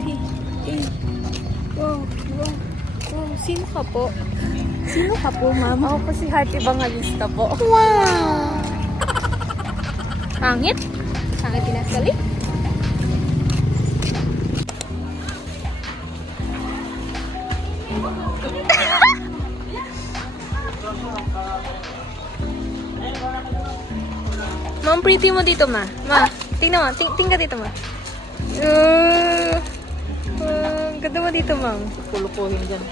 pretty. Eh. Wow, wow. Wow, sino ka po? Sino ka po, ma'am? Ako po si Heart Evangelista po. Wow! Pangit? Pangit pinasali? Ma'am, pretty mo dito, ma. Ma, tingnan mo. Tingnan dito, ma. Ganda mo dito, ma'am. Pulupuhin dyan.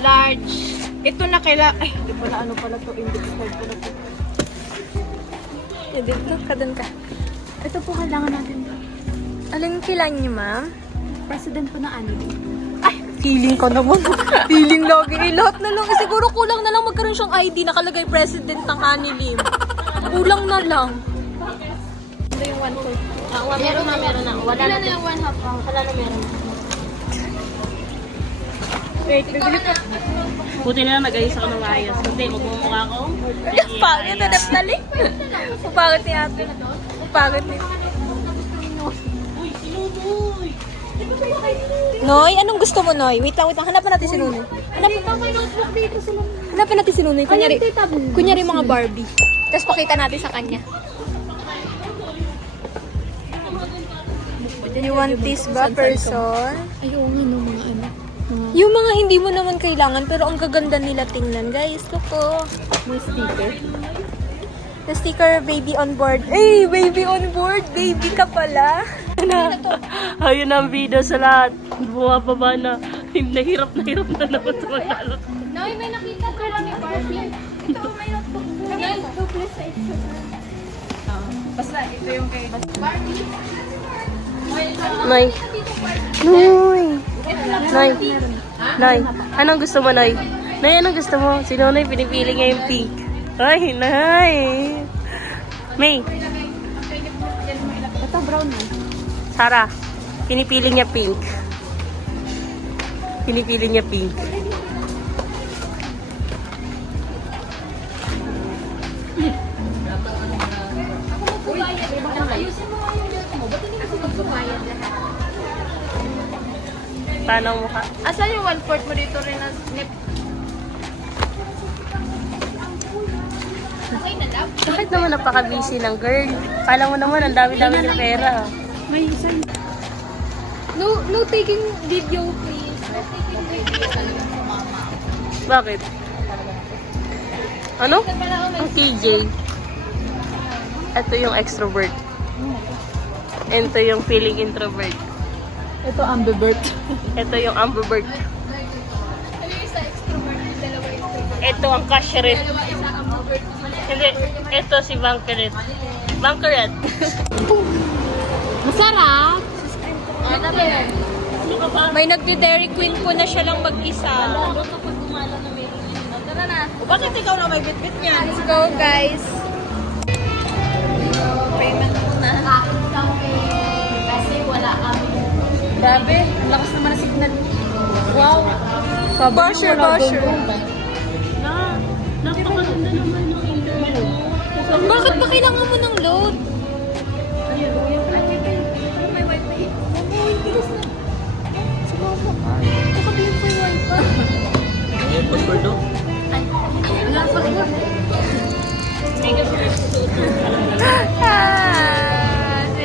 Large. Ito na kaila... Ay, di pala ano pala to. Index card pala to. Dito ka, doon ka. Ito po kailangan natin. Alin kailangan niyo, ma'am? President po na ano. Feeling ko naman. Feeling lagi. Eh, lahat na lang. Eh, siguro kulang na lang magkaroon siyang ID nakalagay president ng Anilim. Kulang na lang. Ito yung 1/4. Meron na. Wala na yung 1/2. Wala na meron na. Wait, bibili pa. Buti na lang nag-ayos ako ng ayos. Kasi magmumukha ko. Pangit na naptali. Pangit ni ate. Pangit ni... Noy, anong gusto mo, Noy? Wait lang. Hanapan natin si Nunoy. Hanapan natin si Nunoy. Kunyari mga Barbie. Tapos pakita natin sa kanya. You want this ba, person? Ay, oo nga no, mga ano. Yung mga hindi mo naman kailangan, pero ang gaganda nila tingnan, guys. Look po. May sticker. The sticker, baby on board. Hey, baby on board. Baby ka pala. Ayun ang video sa lahat. Bumababa na. Nahirap na naman sa maglalak. Noy, may nakita ko lang ni Barbie. Ito, may notebook. Yan, double size. Basta, ito yung kay Barbie. Nay. Noy. Nay. Nay. Anong gusto mo, Nay? Nay, anong gusto mo? Si Nonoy pinipili niya yung pink. Ay, Nay. May. Ito, brown na. Sarah. Pinipili niya pink. Pinipili niya pink. Paano ang mukha? Asan yung 1/4 mo dito rin na snip? Okay na daw. Bakit naman napaka-busy ng girl? Kala mo naman ang dami-dami ng pera. May isa. No taking video, please. No taking video. Bakit? Ano? Ang KJ. Ito yung extrovert. Ito yung feeling introvert. Ito, ambivert. Ito yung ambivert. Ano yung isa extrovert? Yung dalawa extrovert. Ito ang cashier. Dalawa isa ambivert. Hindi, ito si Bankeret. Bankeret. Masarap! Ano ba yan? May nagdi-Dairy Queen po na siya lang mag-isa. Tara na. Bakit ikaw na may bitbit niya? Let's go, guys. Payment muna. Kasi wala kami. Grabe, ang lakas naman ng signal. Wow. Basher. Napakaganda naman ng interview. Bakit ba kailangan mo ng load? May wifi. Nakabili po yung wifi. Yung password do? Wala pa rin. Si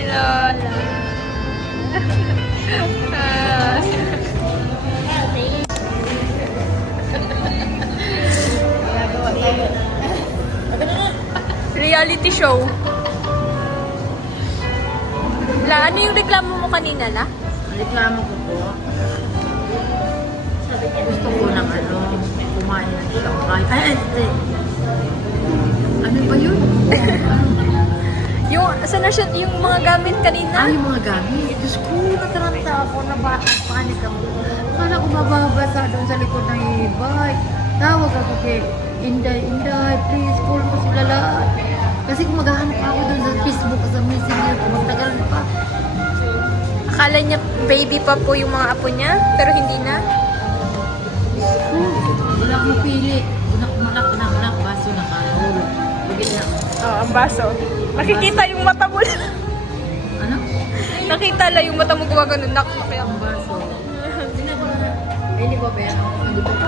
Lola. Reality show. Ano yung reklamo mo kanina, la? Reklamo ko po. Gusto ko ng kumain ng Shanghai. Ano ba yun? Yung, saan na siya, yung mga gamit kanina? Yung mga gamit. Diyos ko, nataranta ako, panik ako. Akala ko mababasa doon sa likod ng e-bike. Tawag ako kay Inday, please, call mo sila lahat. Kasi kung maghahanap ako doon sa Facebook, sa Messenger, kung magtagal na pa. Akala niya baby pa po yung mga apo niya, pero hindi na. Wala akong mapili. Unak, baso na kahulog. Bigyan na. Oo, ang baso. Makikita yung mata mo. Ano? Nakita lang yung mata mo gawa ganun. Nakakaya ang baso. Ay, hindi ba ba yan? Hindi ba pa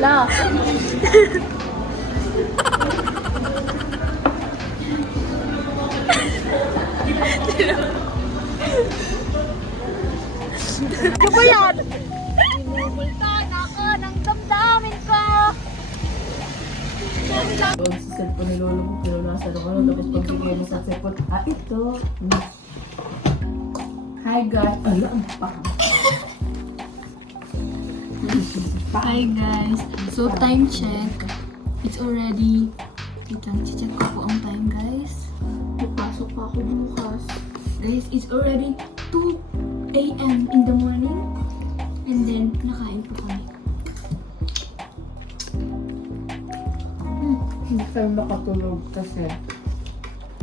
La. Ano ba yan? Bulkan ako ng damdamin ko. Doon sa cellphone ni Lolo ko, pinunasa naman. Tapos pagbigay mo sa cellphone, ito. Hi guys. Ala, ang paka. Hi guys. So time check. It's already... Wait lang, check ko po ang time guys. Papasok pa ako bukas. Guys, it's already 2 a.m. in the morning. And then, nakain po kami. Hindi tayo makatulog kasi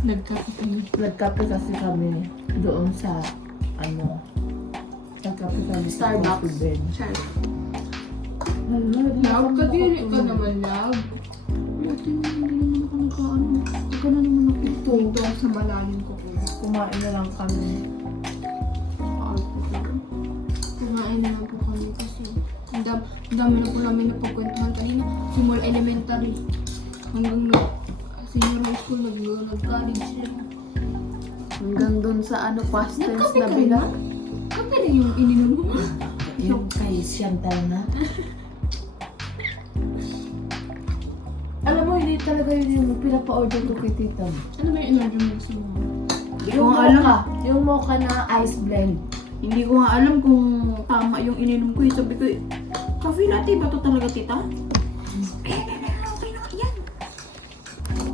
nagkape kasi kami doon sa nagkape kami sa Starbucks. coffee bed. Sure. Love, kadiri ka naman, love. Hindi naman ako nagkaano. Ikaw na naman ako ito sa malalim ko po. Kumain na lang kami. Kumain na lang po kami kasi ang dami na po namin napagkwentuhan kanina. Simul elementary hanggang senior high school, nag-college sila. Hanggang doon sa past tense Nagkape na ka bila. na? Kape rin yung ininom mo. Yung kay Chantal na. Alam mo, hindi talaga yun yung pinapa-order ko kay tita mo. Ano ba yung in-order mo sa mga? Yung mocha na ice blend. Hindi ko nga alam kung tama yung ininom ko. Sabi ko, coffee latte ba to talaga, tita? Okay na yan.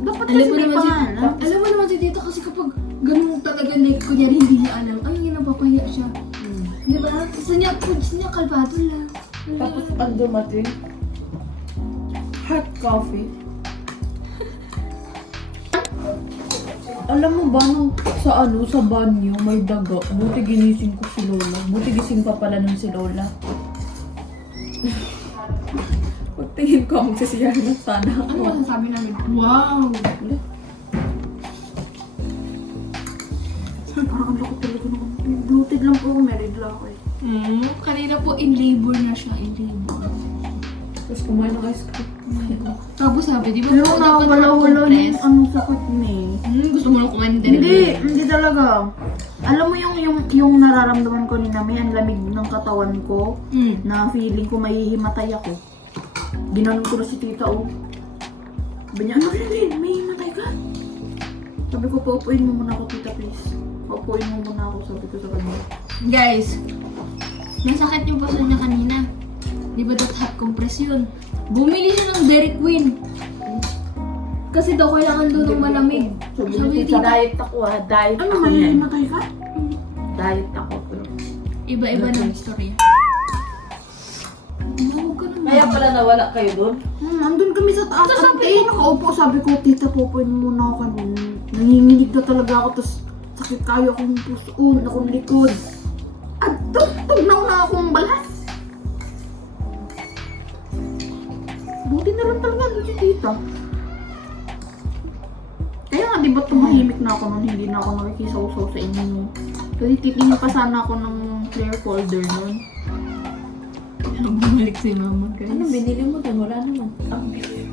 Dapat kasi may pangalan. Alam mo naman si tita kasi kapag ganun talaga like, kunyari hindi niya alam, ay yun napapahiya siya. Di ba? Gusto niya kalbato lang. Tapos ang dumating, hot coffee. Alam mo ba nung sa banyo may daga, buti ginising ko si Lola. Buti gising pa pala nun si Lola. Pagtingin ko, magsasiyar na sana Ano ako. masasabi namin? Wow! Parang ang lako talaga naman. Bloated lang po ako, married lang ako eh. Kanina po in labor na siya, in labor. Tapos kumain ng ice cream. Tapos sabi, di ba? Pero dapat wala compress? yung sakit ni. Gusto mo lang kumain din. Hindi talaga. Alam mo yung nararamdaman ko ni Nami, ang lamig ng katawan ko, na feeling ko mahihimatay ako. Ginanon ko na si tita, oh. Sabi niya, ano rin, may himatay ka? Sabi ko, paupuin mo muna ako, tita, please. Paupuin mo muna ako, sabi ko sa kanya. Guys, nasakit yung baso niya kanina. Di ba that hot compress yun? Bumili siya ng Dairy Queen. Kasi daw kailangan doon ng malamig. Sabi Sabi ni ni tita, tita, diet ako diet Ano, ako may yan. himatay ka? Diet ako, pero. iba-iba ng story. Huwag ka naman. Kaya pala nawala kayo doon? Andun kami sa taas. Sabi ko, nakaupo. Sabi ko, tita, pupuin mo muna ako. Nanginginig na talaga ako. Tapos, sakit kayo akong pusoon, akong likod. At tugnaw na akong balas. Buti na lang talaga doon si tita. Kaya nga, di ba tumahimik na ako nun, hindi na ako nakikisaw-saw sa inyo. Kasi titingin pa sana ako ng clear folder nun. Bumalik si mama, guys. Ano binili mo doon? Wala naman. Ang binili.